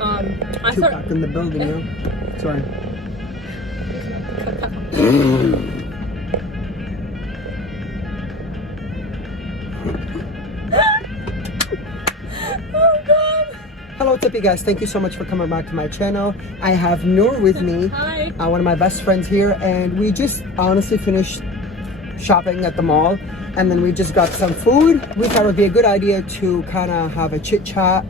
I Two back in the building, yeah. Sorry. Oh god. Hello, what's up, you guys? Thank you so much for coming back to my channel. I have Noor with me. Hi. One of my best friends here, and we just honestly finished shopping at the mall, and then we just got some food. We thought it would be a good idea to kind of have a chit chat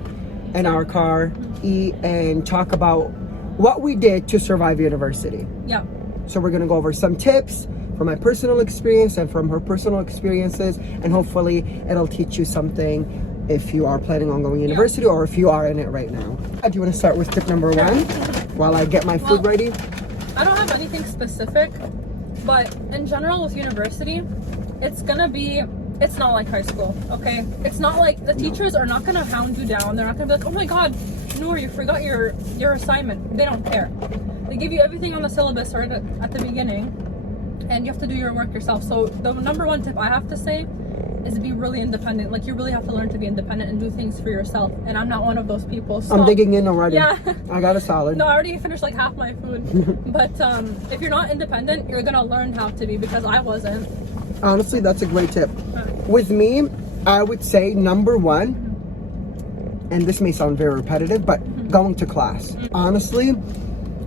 in our car, eat, and talk about what we did to survive university. Yeah. So we're gonna go over some tips from my personal experience and from her personal experiences, and hopefully it'll teach you something if you are planning on going to university or if you are in it right now. Do you want to start with tip number one while I get my food ready? I don't have anything specific, but in general with university, it's not like high school, okay? It's not like the teachers are not gonna hound you down. They're not gonna be like, oh my god, Noor, you forgot your assignment. They don't care. They give you everything on the syllabus right at the beginning, and you have to do your work yourself. So the number one tip I have to say is be really independent. Like, you really have to learn to be independent and do things for yourself, and I'm not one of those people. So I'm digging in already. Yeah. I got a salad. No, I already finished like half my food. But if you're not independent, you're gonna learn how to be, because I wasn't. Honestly, that's a great tip. With me, I would say number one, and this may sound very repetitive, but going to class. Honestly,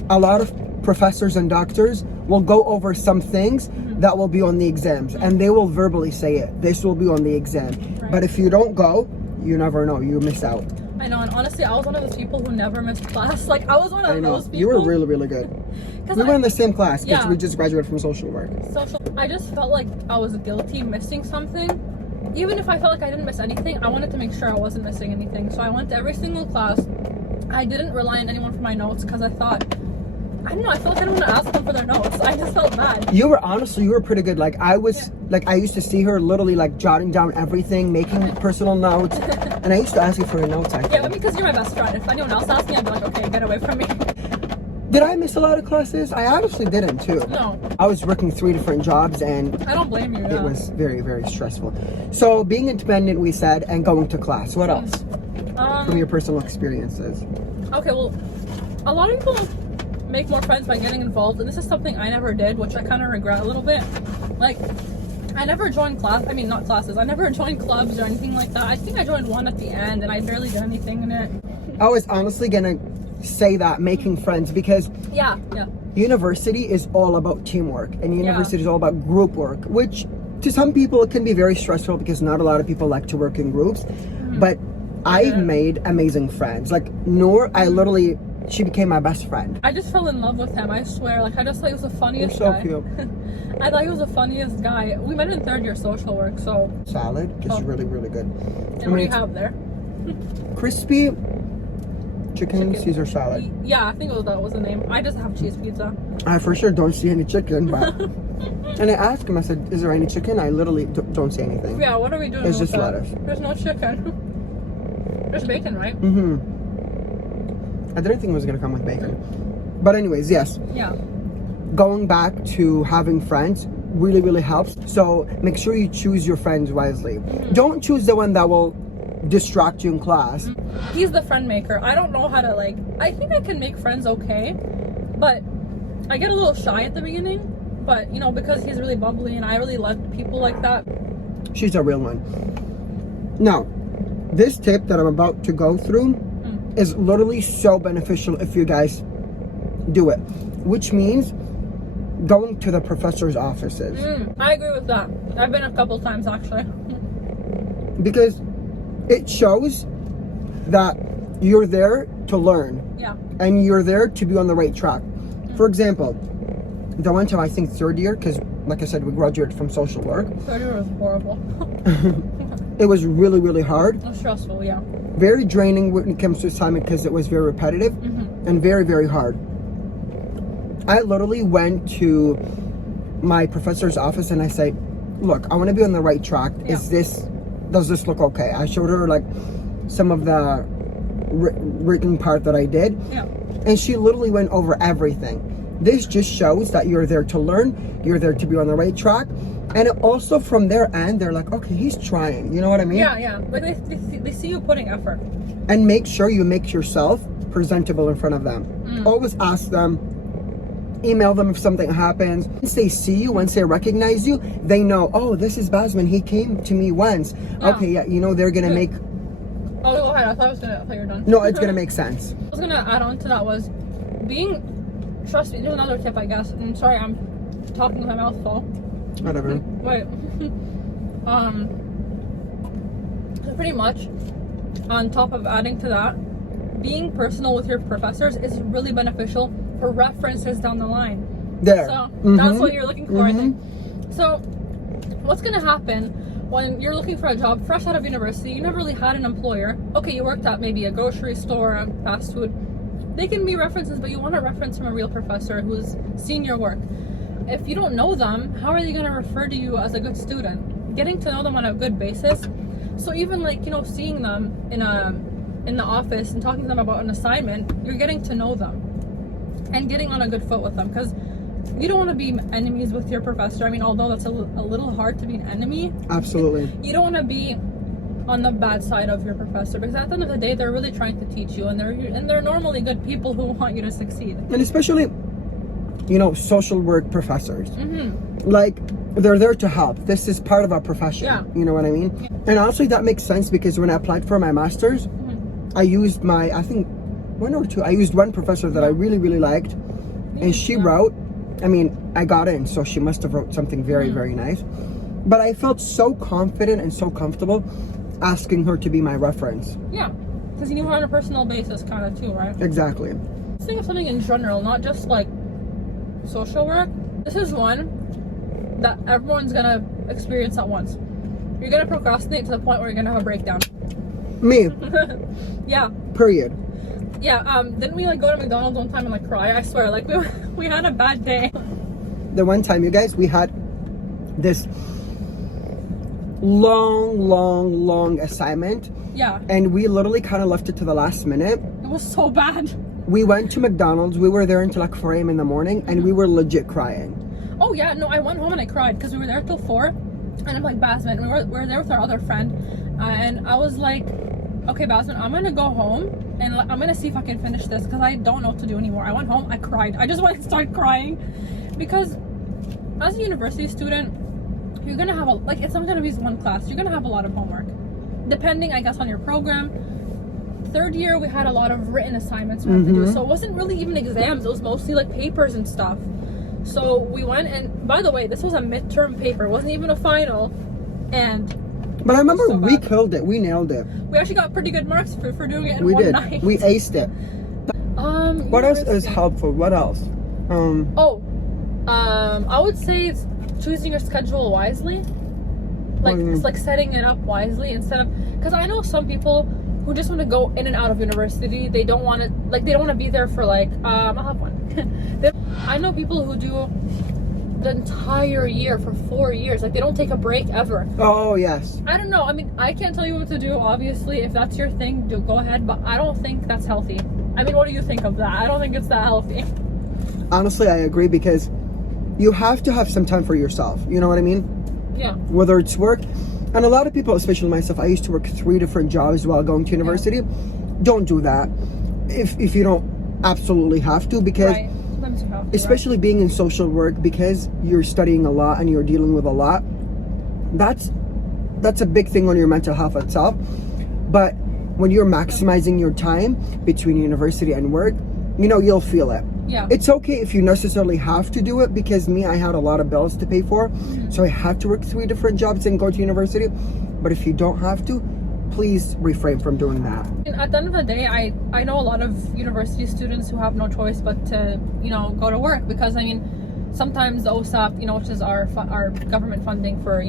a lot of professors and doctors will go over some things that will be on the exams, and they will verbally say it. This will be on the exam. Right. But if you don't go, you never know. You miss out. I know, and honestly, I was one of those people who never missed class. Like, I was one of those people. You were really, really good. We were in the same class because Yeah. we just graduated from social work. I just felt like I was guilty missing something. Even if I felt like I didn't miss anything, I wanted to make sure I wasn't missing anything. So I went to every single class. I didn't rely on anyone for my notes because I thought, I don't know, I felt like I didn't want to ask them for their notes. I just felt bad. You were pretty good. Like, I used to see her literally like jotting down everything, making personal notes, and I used to ask you for your notes. I think. Yeah, because you're my best friend. If anyone else asked me, I'd be like, okay, get away from me. Did I miss a lot of classes? I honestly didn't too. No. I was working 3 different jobs, and I don't blame you. it was very, very stressful. So being independent, we said, and going to class. What else from your personal experiences? Okay, well, a lot of people make more friends by getting involved, and this is something I never did, which I kind of regret a little bit. Like, I never joined I never joined clubs or anything like that. I think I joined one at the end, and I barely did anything in it. I was honestly gonna say that, making friends, because Yeah. university is all about teamwork, and university is all about group work, which to some people it can be very stressful because not a lot of people like to work in groups. But I've made amazing friends. Like Noor, she became my best friend. I just fell in love with him, I swear. Like, I just thought he was the funniest You're so guy. cute. I thought he was the funniest guy. We met in third year social work, so. Salad is really, really good. And what do you have there? Crispy chicken Caesar salad. Yeah, I think that was the name. I just have cheese pizza. I for sure don't see any chicken, but and I asked him, I said, is there any chicken? I literally don't see anything. Yeah, what are we doing? It's with just lettuce. There's no chicken. There's bacon, right? I didn't think it was gonna come with bacon. But anyways, yes. Yeah. Going back to having friends really, really helps. So make sure you choose your friends wisely. Don't choose the one that will distract you in class. He's the friend maker. I don't know how to, like, I think I can make friends okay, but I get a little shy at the beginning. But, you know, because he's really bubbly and I really like people like that. She's a real one. Now, this tip that I'm about to go through is literally so beneficial if you guys do it, which means going to the professor's offices. I agree with that. I've been a couple times actually. Because it shows that you're there to learn. Yeah. And you're there to be on the right track. For example, the one time, I think 3rd year, because like I said, we graduated from social work. 3rd year was horrible. It was really, really hard. It was stressful, yeah. Very draining when it comes to assignment because it was very repetitive and very, very hard. I literally went to my professor's office and I said, look, I want to be on the right track. Yeah. Does this look okay? I showed her like some of the written part that I did. Yeah. And she literally went over everything. This just shows that you're there to learn, you're there to be on the right track. And also from their end, they're like, okay, he's trying. You know what I mean? Yeah, yeah. But they see you putting effort. And make sure you make yourself presentable in front of them. Always ask them, email them if something happens. Once they see you, once they recognize you, they know, oh, this is Basman. He came to me once. Yeah. Okay, yeah, you know, they're gonna make. Oh, go ahead. I thought you were done. No, it's gonna make sense. I was gonna add on to that was trust me, there's another tip, I guess. I'm sorry, I'm talking with my mouth full. Whatever. Wait. So pretty much, on top of adding to that, being personal with your professors is really beneficial for references down the line. There. So that's what you're looking for, I think. So what's gonna happen when you're looking for a job fresh out of university? You never really had an employer. Okay, you worked at maybe a grocery store, a fast food. They can be references, but you want a reference from a real professor who's seen your work. If you don't know them, how are they going to refer to you as a good student? Getting to know them on a good basis. So even like, you know, seeing them in the office and talking to them about an assignment, you're getting to know them and getting on a good foot with them, because you don't want to be enemies with your professor. I mean, although that's a little hard to be an enemy. Absolutely. You don't want to be on the bad side of your professor, because at the end of the day, they're really trying to teach you, and they're normally good people who want you to succeed. And especially, you know, social work professors. Like, they're there to help. This is part of our profession. Yeah. You know what I mean? Yeah. And honestly, that makes sense, because when I applied for my master's, I used I think one or two. I used one professor that I really, really liked, and she wrote. I mean, I got in, so she must have wrote something very, very nice. But I felt so confident and so comfortable asking her to be my reference. Yeah, because you knew her on a personal basis, kind of too, right? Exactly. Let's think of something in general, not just like social work. This is one that everyone's gonna experience at once. You're gonna procrastinate to the point where you're gonna have a breakdown. Me. Yeah. Period. Yeah. Didn't we like go to McDonald's one time and like cry? I swear, like we had a bad day. The one time, you guys, we had this long assignment. Yeah. And we literally kind of left it to the last minute. It was so bad. We went to McDonald's. We were there until like 4 a.m. in the morning, and we were legit crying. Oh yeah, no, I went home and I cried because we were there till 4, and I'm like, Basman, we were there with our other friend, and I was like, okay, Basman, I'm gonna go home and I'm gonna see if I can finish this, because I don't know what to do anymore. I went home, I cried. I just wanted to start crying, because as a university student, you're gonna have it's not gonna be one class. You're gonna have a lot of homework, depending, I guess, on your program. Third year, we had a lot of written assignments we had to do, so it wasn't really even exams. It was mostly like papers and stuff. So we went, and by the way, this was a midterm paper. It wasn't even a final, But I remember we killed it. We nailed it. We actually got pretty good marks for doing it in one night. We aced it. What else is helpful? What else? I would say it's choosing your schedule wisely. Like it's like setting it up wisely instead of, because I know some people who just want to go in and out of university. They don't want to be there for I'll have one. I know people who do the entire year for 4 years. Like, they don't take a break ever. Oh, yes. I don't know. I mean, I can't tell you what to do. Obviously, if that's your thing, go ahead. But I don't think that's healthy. I mean, what do you think of that? I don't think it's that healthy. Honestly, I agree, because you have to have some time for yourself. You know what I mean? Yeah. Whether it's work. And a lot of people, especially myself, I used to work 3 different jobs while going to university. Yeah. Don't do that if you don't absolutely have to, because sometimes you have to, especially being in social work, because you're studying a lot and you're dealing with a lot, that's a big thing on your mental health itself. But when you're maximizing your time between university and work, you know, you'll feel it. Yeah. It's okay if you necessarily have to do it, because I had a lot of bills to pay for, so I had to work 3 different jobs and go to university. But if you don't have to, please refrain from doing that. And at the end of the day, I know a lot of university students who have no choice but to, go to work, because I mean, sometimes the OSAP, which is our government funding for,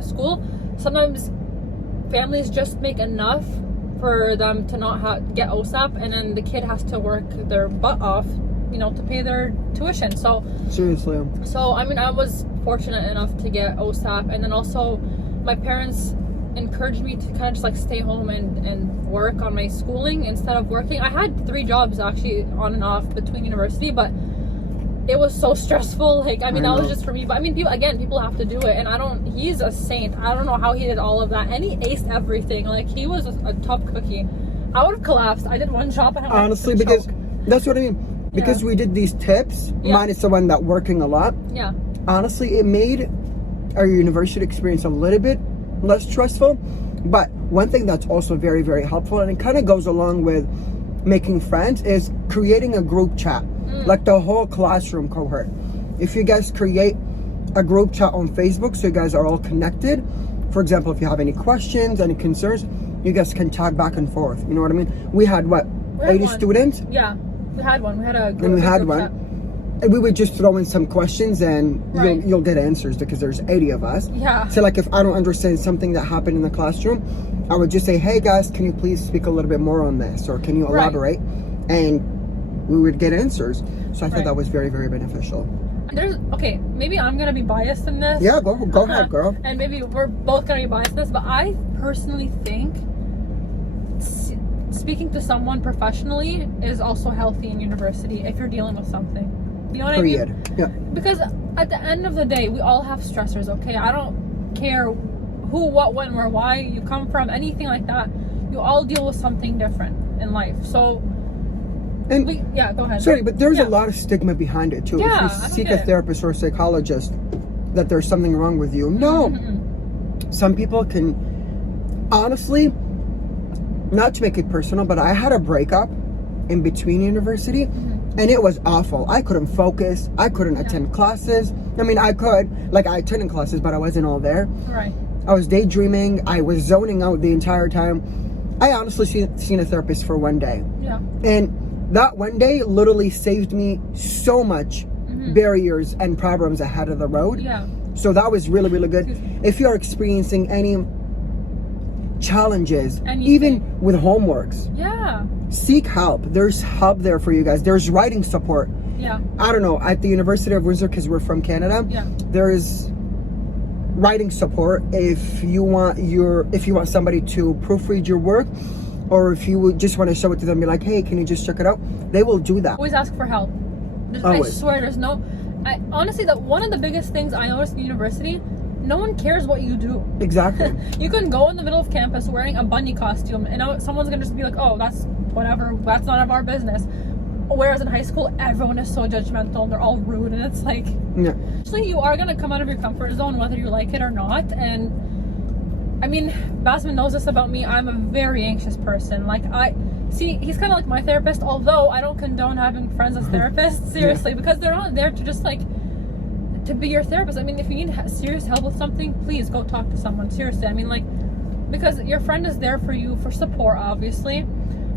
school, sometimes families just make enough for them to not get OSAP, and then the kid has to work their butt off, to pay their tuition. So seriously. So I mean, I was fortunate enough to get OSAP, and then also my parents encouraged me to kind of just stay home and work on my schooling instead of working. I had 3 jobs actually on and off between university, but it was so stressful. That was just for me. But I mean, people have to do it, and he's a saint. I don't know how he did all of that, and he aced everything. He was a top cookie. I would have collapsed. I did one job and I Honestly, because that's what I mean. Because we did these tips, minus the one that working a lot. Yeah. Honestly, it made our university experience a little bit less stressful. But one thing that's also very, very helpful, and it kind of goes along with making friends, is creating a group chat, like the whole classroom cohort. If you guys create a group chat on Facebook, so you guys are all connected. For example, if you have any questions, any concerns, you guys can talk back and forth. You know what I mean? We had what, 80 students? Yeah, we had one. We had a group, and we had group one. chat. And we would just throw in some questions, and you'll get answers because there's 80 of us. Yeah. So like, if I don't understand something that happened in the classroom, I would just say, hey guys, can you please speak a little bit more on this, or can you elaborate? And we would get answers. So I thought that was very, very beneficial. Maybe I'm gonna be biased in this. Yeah, go ahead, girl. And maybe we're both gonna be biased in this, but I personally think speaking to someone professionally is also healthy in university if you're dealing with something. You know what I mean? Yeah. Because at the end of the day, we all have stressors, okay? I don't care who, what, when, where, why you come from, anything like that. You all deal with something different in life. So, go ahead. Sorry, but there's a lot of stigma behind it too. Yeah, if you seek a therapist or a psychologist, that there's something wrong with you. No. Some people can, honestly, not to make it personal, but I had a breakup in between university. And it was awful. I couldn't focus. I couldn't attend classes. I mean, I attended classes, but I wasn't all there. Right. I was daydreaming. I was zoning out the entire time. I honestly seen a therapist for one day. Yeah. And that one day literally saved me so much barriers and problems ahead of the road. Yeah. So that was really, really good. If you're experiencing any challenges, even with homeworks, seek help. There's help there for you guys. There's writing support. Yeah. I don't know, at the University of Windsor, because we're from Canada, there is writing support if you want somebody to proofread your work, or if you would just want to show it to them and be like, hey, can you just check it out? They will do that. Always ask for help. I swear there's no honestly, one of the biggest things I noticed in university, no one cares what you do. Exactly. You can go in the middle of campus wearing a bunny costume and someone's gonna just be like, oh, that's whatever, that's none of our business. Whereas in high school, everyone is so judgmental and they're all rude, and it's like, actually, you are gonna come out of your comfort zone whether you like it or not. And I mean, Basman knows this about me. I'm a very anxious person. Like, he's kind of like my therapist, although I don't condone having friends as therapists, seriously, because they're not there to just like to be your therapist. I mean, if you need serious help with something, please go talk to someone, seriously. I mean, like, because your friend is there for you for support, obviously,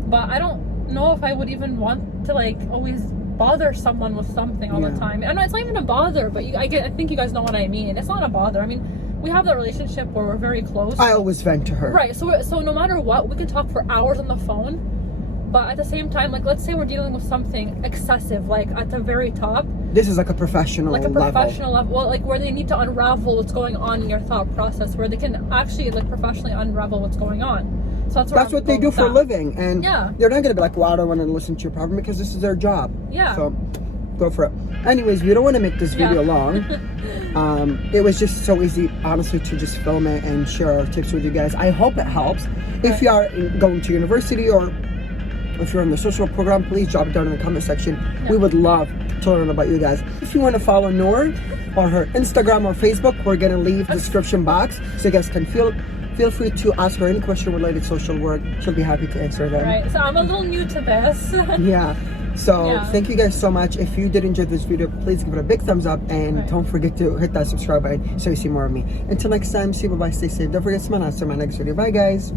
but I don't know if I would even want to like always bother someone with something all the time. I know it's not even a bother, but I think you guys know what I mean. It's not a bother. I mean, we have that relationship where we're very close. I always vent to her. Right. So no matter what, we can talk for hours on the phone. But at the same time, like, let's say we're dealing with something excessive, like at the very top. This is like a professional level. Well, like where they need to unravel what's going on in your thought process, where they can actually like professionally unravel what's going on. So that's what they do for a living, and they're not gonna be like, well, I don't want to listen to your problem, because this is their job. Yeah. So go for it. Anyways, we don't want to make this video long. It was just so easy, honestly, to just film it and share our tips with you guys. I hope it helps. If you are going to university, or if you're in the social program, please drop it down in the comment section. We would love to learn about you guys. If you want to follow Noor on her Instagram or Facebook, we're gonna leave the description box so you guys can feel free to ask her any question related to social work. She'll be happy to answer them. Right. So I'm a little new to this. So thank you guys so much. If you did enjoy this video, please give it a big thumbs up, and don't forget to hit that subscribe button so you see more of me. Until next time, see you, bye-bye, stay safe. Don't forget to smile after my next video. Bye guys.